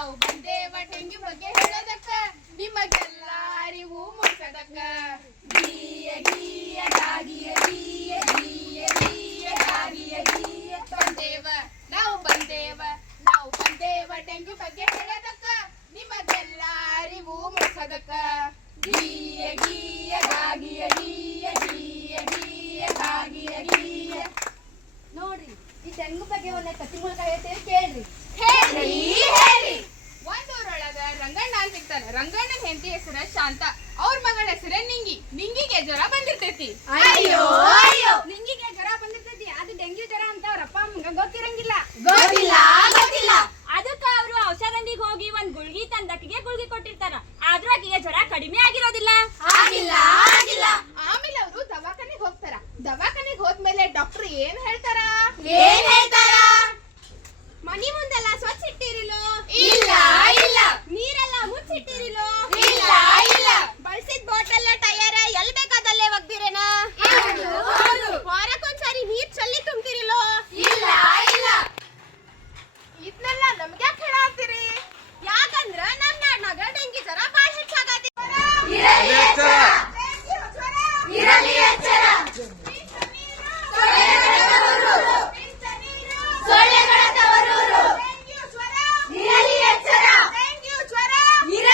ನಾವು ಬಂದೇವ ಡೆಂಗ್ಯೂ ಬಗ್ಗೆ ಹೇಳೋದಕ್ಕ ನಿಮಗೆಲ್ಲ ಅರಿವು ಮೂಡಿಸೋದಕ್ಕ. ಗೀಯ ಗೀಯ ಗಾಗಿಯ ಗೀಯ ಗೀಯ ಗೀಯ ಗಾಗಿಯ ಗೀಯ ಬಂದೇವ ನಾವು ಬಂದೇವ ಡೆಂಗ್ಯೂ ಬಗ್ಗೆ ಹೇಳೋದಕ್ಕ ನಿಮಗೆಲ್ಲ ಅರಿವು ಮೂಡಿಸೋದಕ್ಕ. ಗೀಯ ಗೀಯ ಗಾಗಿಯ ಗೀಯ ಗೀಯ ಗೀಯ ಗಾಗಿಯ ಗೀಯ. ನೋಡ್ರಿ ಈ ಡೆಂಗು ಬಗ್ಗೆ ಒಂದ್ ಕತ್ತಿ ಮೂಲಕ ಹೇಳ್ತೇವೆ ಕೇಳ್ರಿ. ಹೇಳಿ ಹೇಳಿ. ಒಂದೂರೊಳಗ ರಂಗಣ್ಣ ಅಂತ ಸಿಗ್ತಾನೆ. ರಂಗಣ್ಣನ ಹೆಂಡತಿ ಹೆಸರ ಶಾಂತ, ಅವ್ರ ಮಗಳ ಹೆಸರ ನಿಂಗಿ. ನಿಂಗಿಗೆ ಜ್ವರ ಬಂದಿರ್ತೈತಿ. ಅಯ್ಯೋ